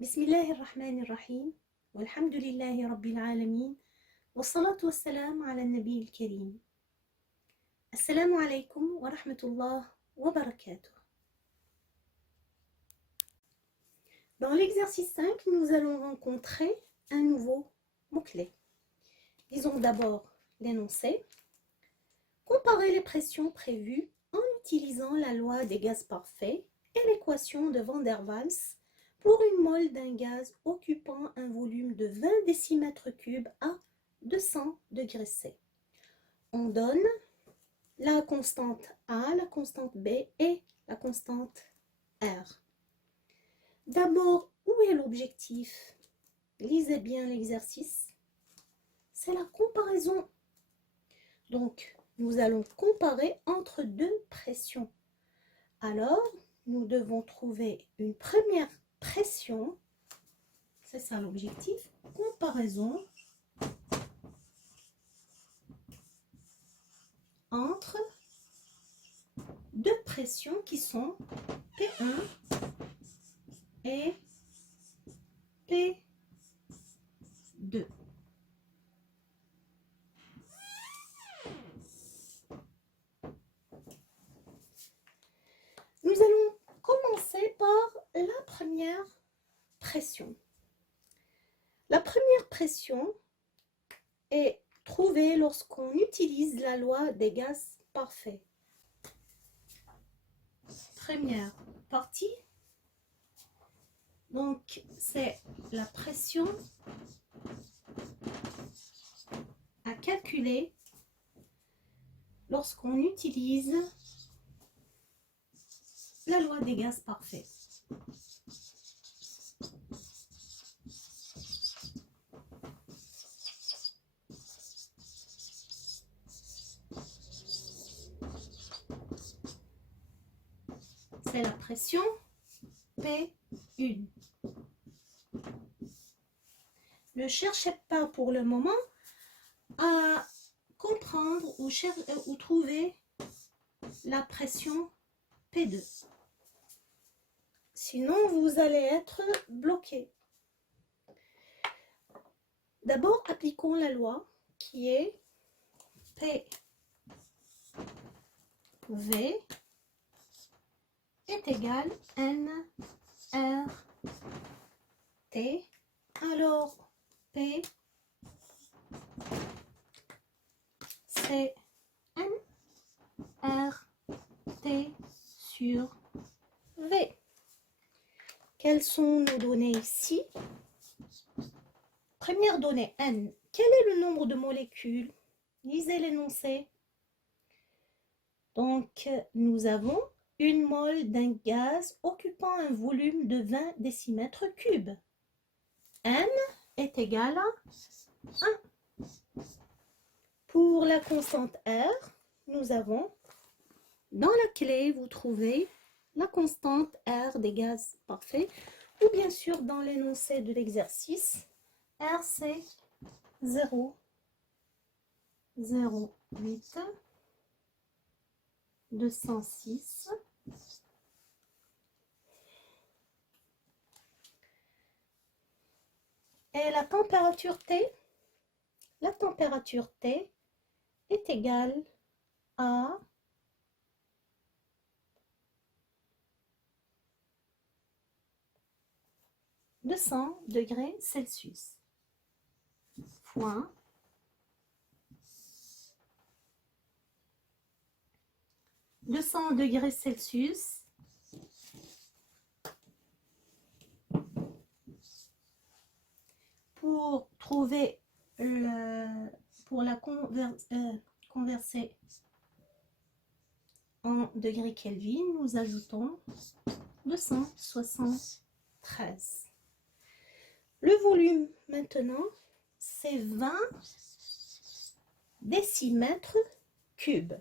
بسم الله الرحمن الرحيم والحمد لله رب العالمين والصلاة والسلام على النبي الكريم. السلام عليكم ورحمة الله وبركاته. Dans l'exercice 5, nous allons rencontrer un nouveau mot-clé. Lisons d'abord l'énoncé. Comparer les pressions prévues en utilisant la loi des gaz parfaits et l'équation de Van der Waals pour une mole d'un gaz occupant un volume de 20 décimètres cubes à 200 degrés C. On donne la constante A, la constante B et la constante R. D'abord, où est l'objectif? Lisez bien l'exercice. C'est la comparaison. Donc, nous allons comparer entre deux pressions. Alors, nous devons trouver une première pression. C'est ça l'objectif. Comparaison entre deux pressions qui sont P1 et P2. Nous allons commencer par la première pression. La première pression est trouvée lorsqu'on utilise la loi des gaz parfaits. Première partie. Donc, c'est la pression à calculer lorsqu'on utilise la loi des gaz parfaits. C'est la pression P1. Ne cherchez pas pour le moment à comprendre ou trouver la pression P2. Sinon, vous allez être bloqué. D'abord, appliquons la loi qui est PV est égal NRT. Alors, P, c'est NRT sur V. Quelles sont nos données ici? Première donnée, N. Quel est le nombre de molécules? Lisez l'énoncé. Donc, nous avons une mole d'un gaz occupant un volume de 20 décimètres cubes. N est égal à 1. Pour la constante R, nous avons, dans la clé, vous trouvez la constante R des gaz parfaits, ou bien sûr dans l'énoncé de l'exercice, R c'est 0,08 206 et la température T est égale à 200 degrés Celsius fois 200 degrés Celsius pour trouver pour la converser en degrés Kelvin, nous ajoutons 273. Le volume maintenant, c'est 20 décimètres cubes.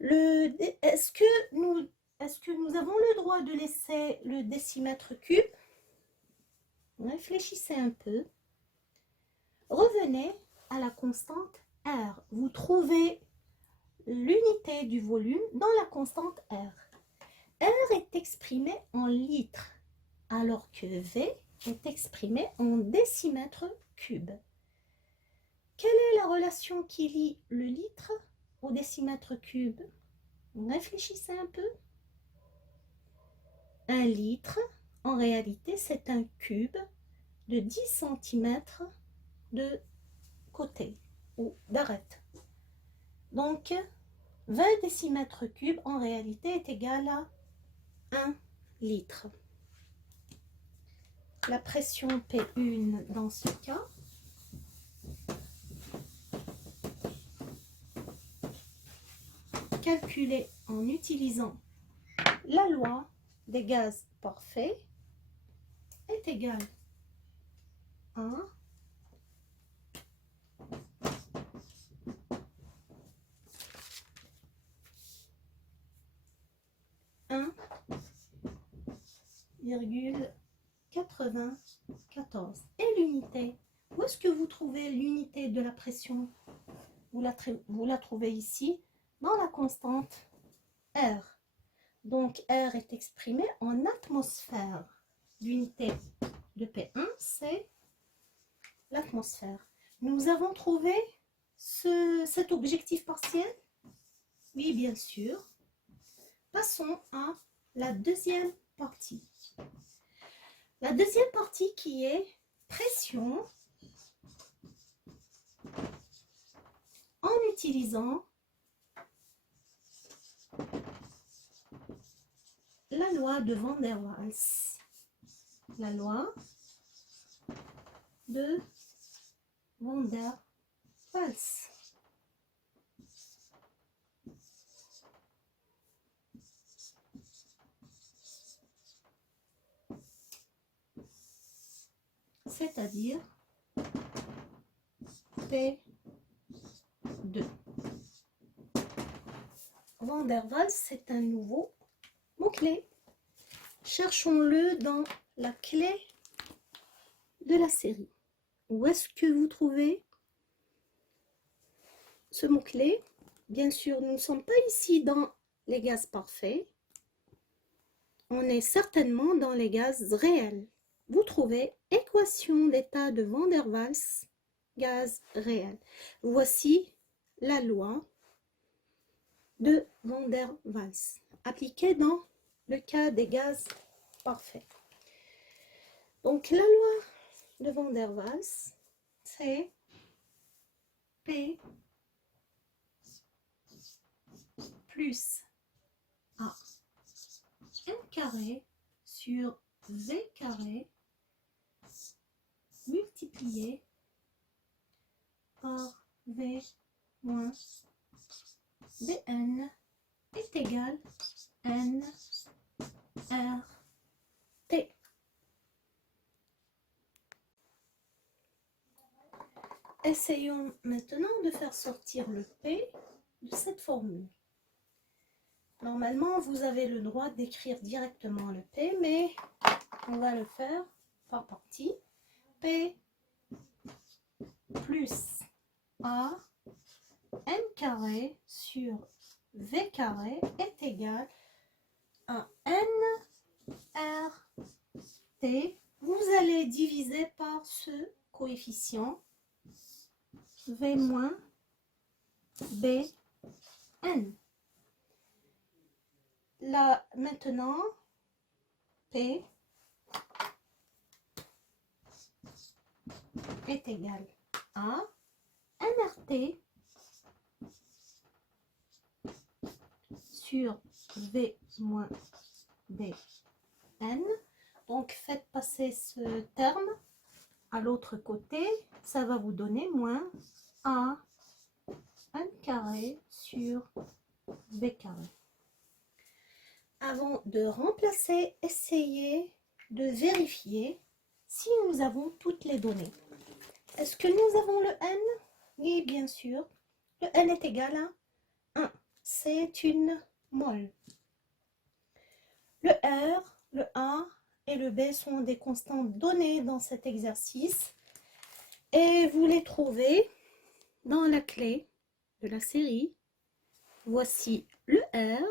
Est-ce que nous avons le droit de laisser le décimètre cube? Réfléchissez un peu. Revenez à la constante R. Vous trouvez l'unité du volume dans la constante R. R est exprimée en litres. alors que V est exprimé en décimètres cubes. Quelle est la relation qui lie le litre au décimètre cube? Réfléchissez un peu. Un litre, en réalité, c'est un cube de 10 cm de côté ou d'arête. Donc, 20 décimètres cubes, en réalité, est égal à 1 litre. La pression P1 dans ce cas, calculée en utilisant la loi des gaz parfaits, est égale à 1,94. Et l'unité, où est-ce que vous trouvez l'unité de la pression? Vous la trouvez ici, dans la constante R. Donc R est exprimé en atmosphère. L'unité de P1, c'est l'atmosphère. Nous avons trouvé cet objectif partiel? Oui, bien sûr. Passons à la deuxième partie. La deuxième partie qui est pression en utilisant la loi de Van der Waals. La loi de Van der Waals. C'est-à-dire P2. Van der Waals, c'est un nouveau mot-clé. Cherchons-le dans la clé de la série. Où est-ce que vous trouvez ce mot-clé? Bien sûr, nous ne sommes pas ici dans les gaz parfaits. On est certainement dans les gaz réels. Vous trouvez équation d'état de Van der Waals, gaz réel. Voici la loi de Van der Waals, appliquée dans le cas des gaz parfaits. Donc la loi de Van der Waals, c'est P plus A n carré sur V carré multiplié par V moins Bn est égal N R T. Essayons maintenant de faire sortir le P de cette formule. Normalement, vous avez le droit d'écrire directement le P, mais on va le faire par partie. P plus A n carré sur V carré est égal à N R T. Vous allez diviser par ce coefficient V moins B N. Là, maintenant, P est égal à nRT sur V moins Bn. Donc, faites passer ce terme à l'autre côté. Ça va vous donner moins A n carré sur V carré. Avant de remplacer, essayez de vérifier si nous avons toutes les données. Est-ce que nous avons le n? Oui, bien sûr. Le n est égal à 1. C'est une mole. Le R, le A et le B sont des constantes données dans cet exercice. Et vous les trouvez dans la clé de la série. Voici le R.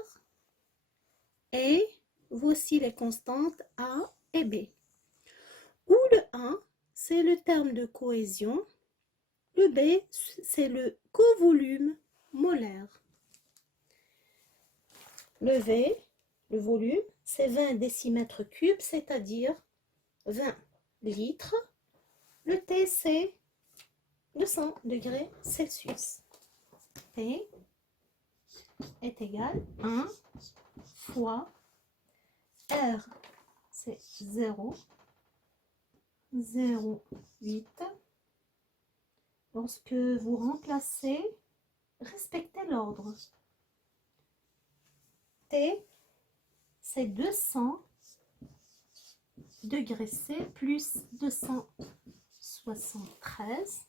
Et voici les constantes A et B. Où le A, c'est le terme de cohésion. Le B, c'est le covolume molaire. Le V, le volume, c'est 20 décimètres cubes, c'est-à-dire 20 litres. Le T, c'est 200 degrés Celsius. T est égal à 1 fois R, c'est 0,08. Lorsque vous remplacez, respectez l'ordre. T, c'est 200 degrés C plus 273.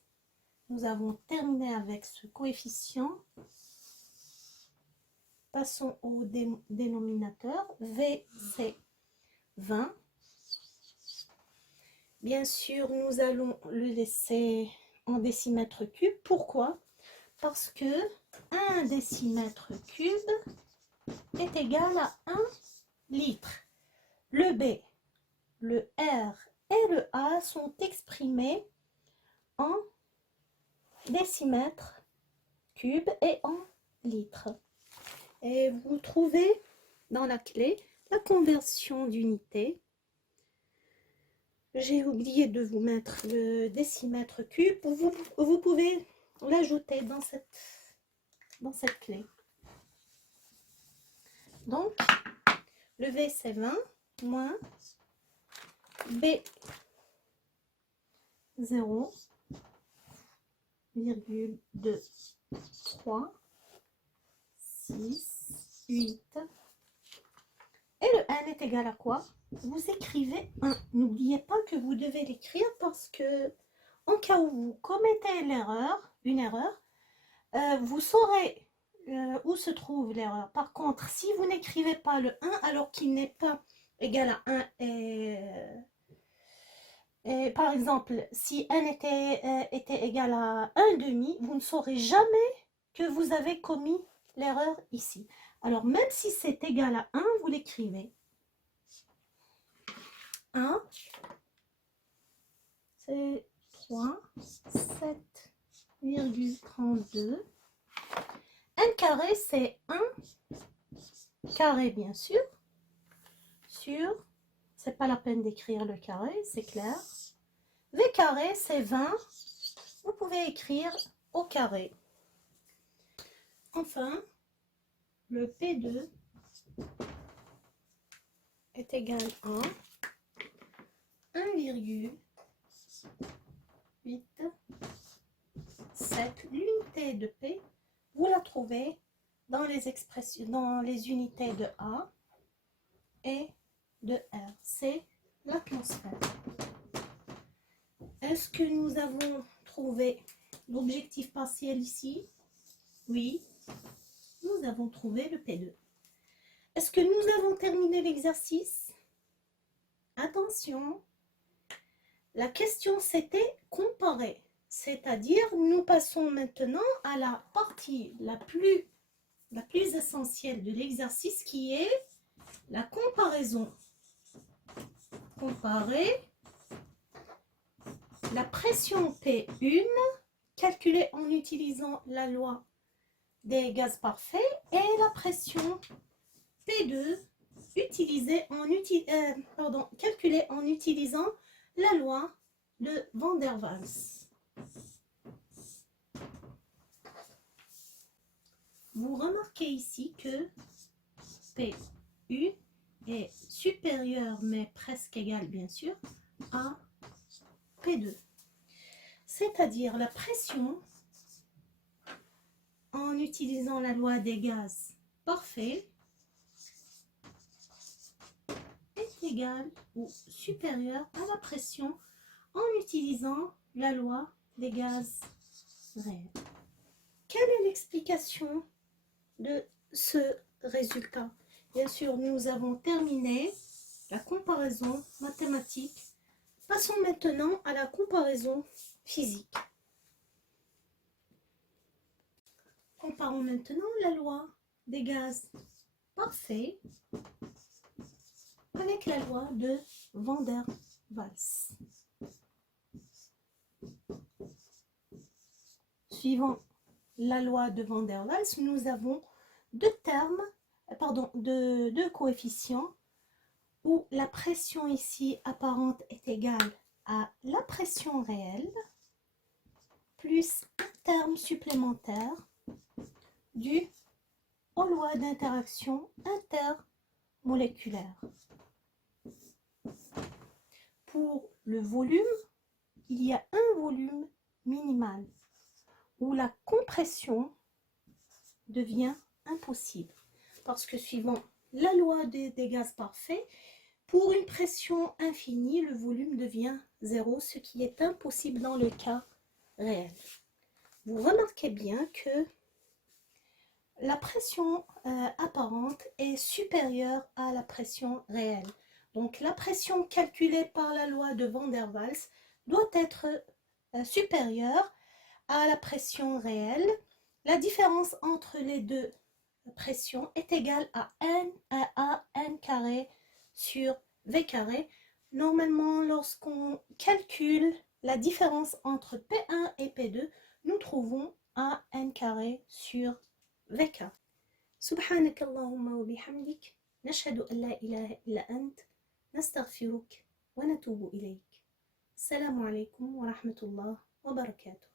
Nous avons terminé avec ce coefficient. Passons au dénominateur. V, c'est 20. Bien sûr, nous allons le laisser en décimètres cubes. Pourquoi? Parce que 1 décimètre cube est égal à 1 litre. Le B, le R et le A sont exprimés en décimètres cubes et en litres. Et vous trouvez dans la clé la conversion d'unité. J'ai oublié de vous mettre le décimètre cube. Vous pouvez l'ajouter dans cette clé. Donc, le V c'est 20 moins B 0,23 6, 8. Et le n est égal à quoi? Vous écrivez 1. N'oubliez pas que vous devez l'écrire parce que, en cas où vous commettez une erreur, vous saurez où se trouve l'erreur. Par contre, si vous n'écrivez pas le 1 alors qu'il n'est pas égal à 1 et par exemple, si n était égal à 1,5, vous ne saurez jamais que vous avez commis l'erreur ici. Alors, même si c'est égal à 1, vous l'écrivez. 1, c'est 3, 7,32. n carré, c'est 1 carré, bien sûr. C'est pas la peine d'écrire le carré, c'est clair. V carré, c'est 20. Vous pouvez écrire au carré. Enfin, le P2 est égal à 1,87. L'unité de P, vous la trouvez dans les expressions, dans les unités de A et de R. C'est l'atmosphère. Est-ce que nous avons trouvé l'objectif partiel ici? Oui, nous avons trouvé le P2. Est-ce que nous avons terminé l'exercice? Attention, la question c'était comparer, c'est-à-dire nous passons maintenant à la partie la plus essentielle de l'exercice qui est la comparaison. Comparer la pression P1 calculée en utilisant la loi des gaz parfaits et la pression P2 calculée en utilisant la loi de Van der Waals. Vous remarquez ici que P1 est supérieur mais presque égal bien sûr à P2. C'est-à-dire la pression en utilisant la loi des gaz parfaits est égale ou supérieure à la pression en utilisant la loi des gaz réels. Quelle est l'explication de ce résultat? Bien sûr, nous avons terminé la comparaison mathématique. Passons maintenant à la comparaison physique. Comparons maintenant la loi des gaz parfaits avec la loi de Van der Waals. Suivant la loi de Van der Waals, nous avons deux coefficients où la pression ici apparente est égale à la pression réelle plus un terme supplémentaire dû aux lois d'interaction intermoléculaire. Pour le volume, il y a un volume minimal où la compression devient impossible. Parce que suivant la loi des gaz parfaits, pour une pression infinie, le volume devient zéro, ce qui est impossible dans le cas réel. Vous remarquez bien que la pression apparente est supérieure à la pression réelle. Donc la pression calculée par la loi de Van der Waals doit être supérieure à la pression réelle. La différence entre les deux pressions est égale à n carré sur v carré. Normalement, lorsqu'on calcule la différence entre P1 et P2, nous trouvons n carré sur v carré. سبحانك اللهم وبحمدك نشهد أن لا إله إلا أنت نستغفرك ونتوب إليك. السلام عليكم ورحمة الله وبركاته.